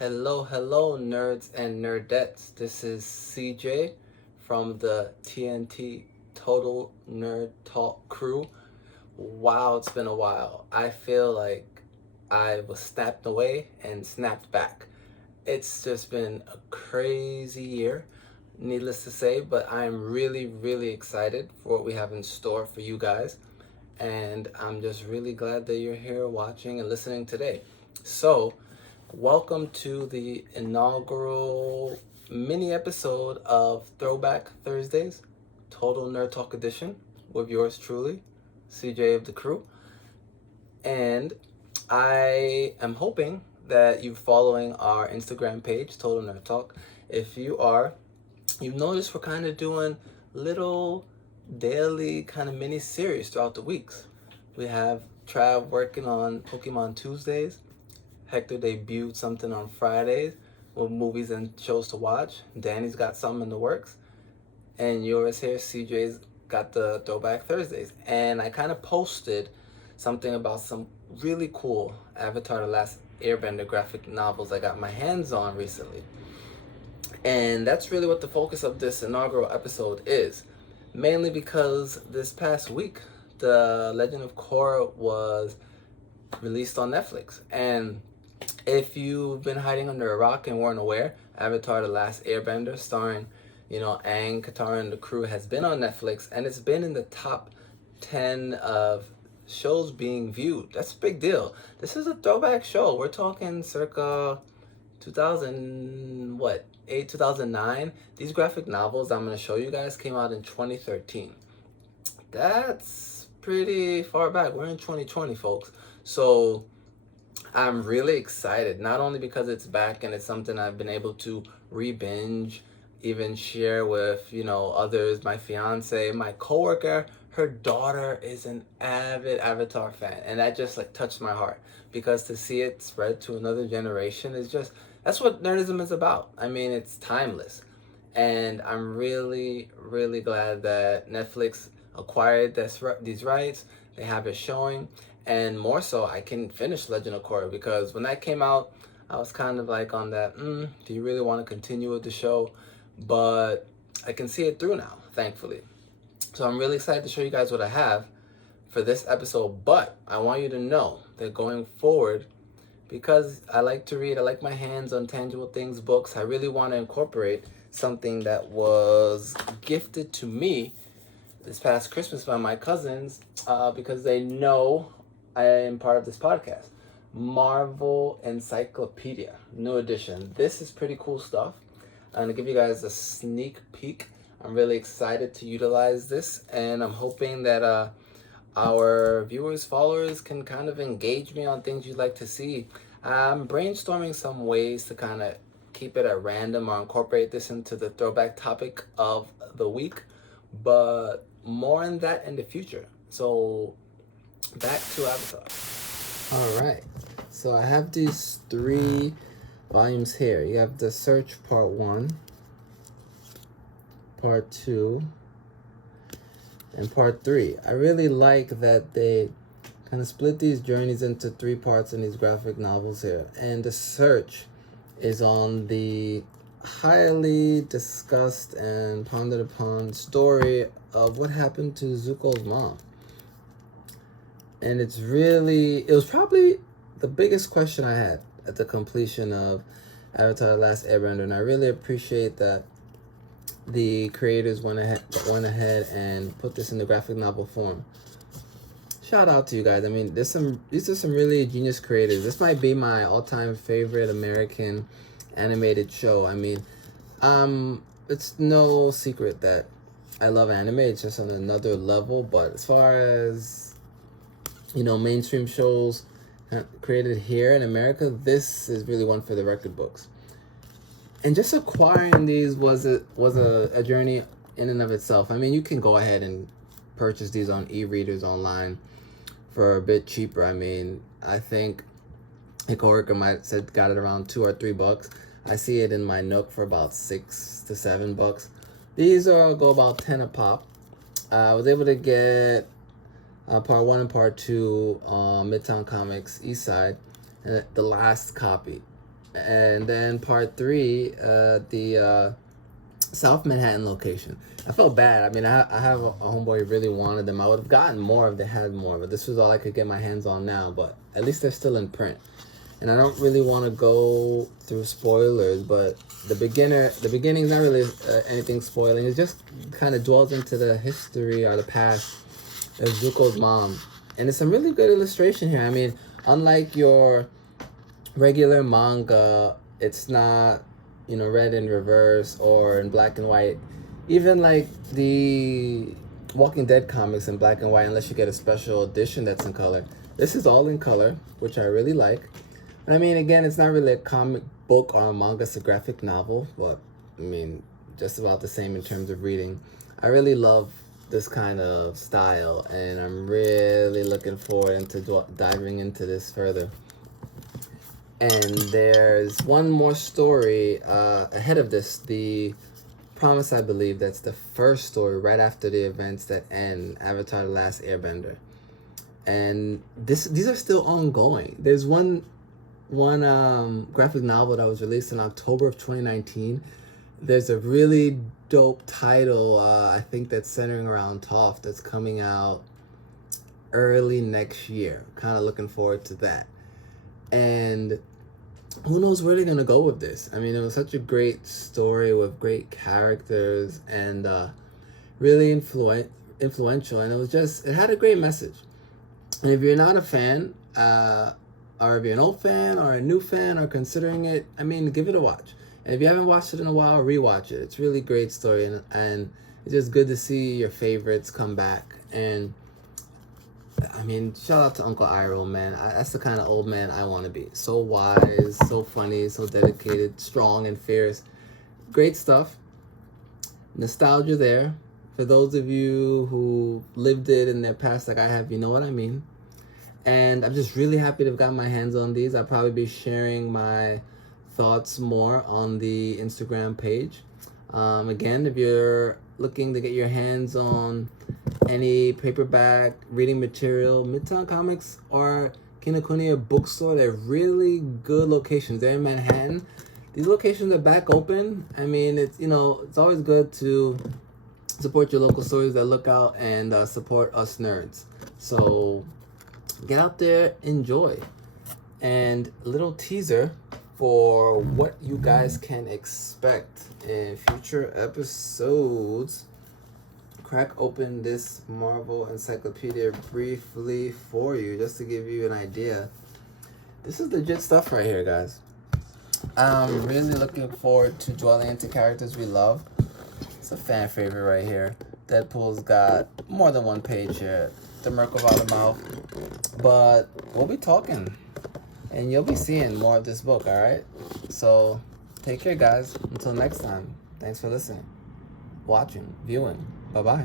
Hello, nerds and nerdettes. This is CJ from the TNT Total Nerd Talk crew. Wow, it's been a while. I feel like I was snapped away and snapped back. It's just been a crazy year, needless to say, but I'm really excited for what we have in store for you guys. And I'm just really glad that you're here watching and listening today. So, welcome to the inaugural mini episode of Throwback Thursdays, Total Nerd Talk Edition, with yours truly, CJ of the crew. And I am hoping that you're following our Instagram page, Total Nerd Talk. If you are, you've noticed we're kind of doing little daily kind of mini series throughout the weeks. We have Trav working on Pokemon Tuesdays. Hector debuted something on Fridays with movies and shows to watch. Danny's got something in the works. And yours here, CJ's got the Throwback Thursdays. And I kind of posted something about some really cool Avatar The Last Airbender graphic novels I got my hands on recently. And that's really what the focus of this inaugural episode is. Mainly because this past week, The Legend of Korra was released on Netflix. And if you've been hiding under a rock and weren't aware, Avatar The Last Airbender, starring, Aang, Katara, and the crew, has been on Netflix, and it's been in the top 10 of shows being viewed. That's a big deal. This is a throwback show. We're talking circa 2000, 2009. These graphic novels I'm going to show you guys came out in 2013. That's pretty far back. We're in 2020, folks. So I'm really excited, not only because it's back and it's something I've been able to re-binge, even share with, others, my fiance, my coworker. Her daughter is an avid Avatar fan, and that just touched my heart, because to see it spread to another generation is just, that's what nerdism is about. I mean, it's timeless. And I'm really glad that Netflix acquired these rights. They have it showing. And more so, I can finish Legend of Korra, because when that came out, I was kind of like on that, do you really want to continue with the show? But I can see it through now, thankfully. So I'm really excited to show you guys what I have for this episode. But I want you to know that going forward, because I like to read, I like my hands on tangible things, books, I really want to incorporate something that was gifted to me this past Christmas by my cousins, because they know I am part of this podcast. Marvel Encyclopedia, new edition. This is pretty cool stuff. I'm gonna give you guys a sneak peek. I'm really excited to utilize this, and I'm hoping that our viewers, followers can kind of engage me on things you'd like to see. I'm brainstorming some ways to kind of keep it at random or incorporate this into the throwback topic of the week, but more on that in the future. So back to Avatar. All right, so I have these 3 volumes here. You have the Search Part 1, Part 2, and Part 3. I really like that they kind of split these journeys into 3 parts in these graphic novels here. And the Search is on the highly discussed and pondered upon story of what happened to Zuko's mom. And it was probably the biggest question I had at the completion of Avatar The Last Airbender, and I really appreciate that the creators went ahead and put this in the graphic novel form. Shout out to you guys. I mean, these are some really genius creators. This might be my all-time favorite American animated show. I mean, it's no secret that I love anime. It's just on another level. But as far as mainstream shows created here in America, this is really one for the record books. And just acquiring these was a journey in and of itself. I mean, you can go ahead and purchase these on e-readers online for a bit cheaper. I mean, I think a coworker might have said got it around $2 or $3. I see it in my Nook for about $6 to $7. These go about 10 a pop. I was able to get part 1 and part 2 on Midtown Comics East Side, and the last copy And then part 3, the South Manhattan location. I felt bad. I mean, I have a homeboy who really wanted them. I would have gotten more if they had more, but this was all I could get my hands on now. But at least they're still in print. And I don't really want to go through spoilers, but the beginning's not really anything spoiling. It just kind of dwells into the history or the past of Zuko's mom. And it's some really good illustration here. I mean, unlike your regular manga, it's not, read in reverse or in black and white. Even like the Walking Dead comics in black and white, unless you get a special edition that's in color. This is all in color, which I really like. I mean, again, it's not really a comic book or a manga, it's a graphic novel, but I mean, just about the same in terms of reading. I really love this kind of style, and I'm really looking forward into diving into this further. And there's one more story ahead of this, the Promise, I believe, that's the first story right after the events that end Avatar: The Last Airbender. And these are still ongoing. There's one graphic novel that was released in October of 2019. There's a really dope title, I think that's centering around Toph, that's coming out early next year. Kind of looking forward to that. And who knows where they're going to go with this. I mean, it was such a great story with great characters and really influential. And it had a great message. And if you're not a fan, or if you're an old fan or a new fan or considering it, I mean, give it a watch. And if you haven't watched it in a while, rewatch it. It's a really great story, and it's just good to see your favorites come back. And I mean, shout out to Uncle Iroh, man. That's the kind of old man I want to be. So wise, so funny, so dedicated, strong and fierce. Great stuff. Nostalgia there. For those of you who lived it in their past like I have, you know what I mean. And I'm just really happy to have gotten my hands on these. I'll probably be sharing my thoughts more on the Instagram page. Again, if you're looking to get your hands on any paperback reading material, Midtown Comics or Kinokuniya Bookstore, they're really good locations. They're in Manhattan. These locations are back open. I mean, it's always good to support your local stores that look out and support us nerds. So get out there, enjoy. And a little teaser for what you guys can expect in future episodes. Crack open this Marvel Encyclopedia briefly for you, just to give you an idea. This is legit stuff right here, guys. I'm really looking forward to dwelling into characters we love. It's a fan favorite right here. Deadpool's got more than one page here. The Merc without a mouth. But we'll be talking, and you'll be seeing more of this book, alright? So, take care, guys. Until next time, thanks for listening, watching, viewing. Bye-bye.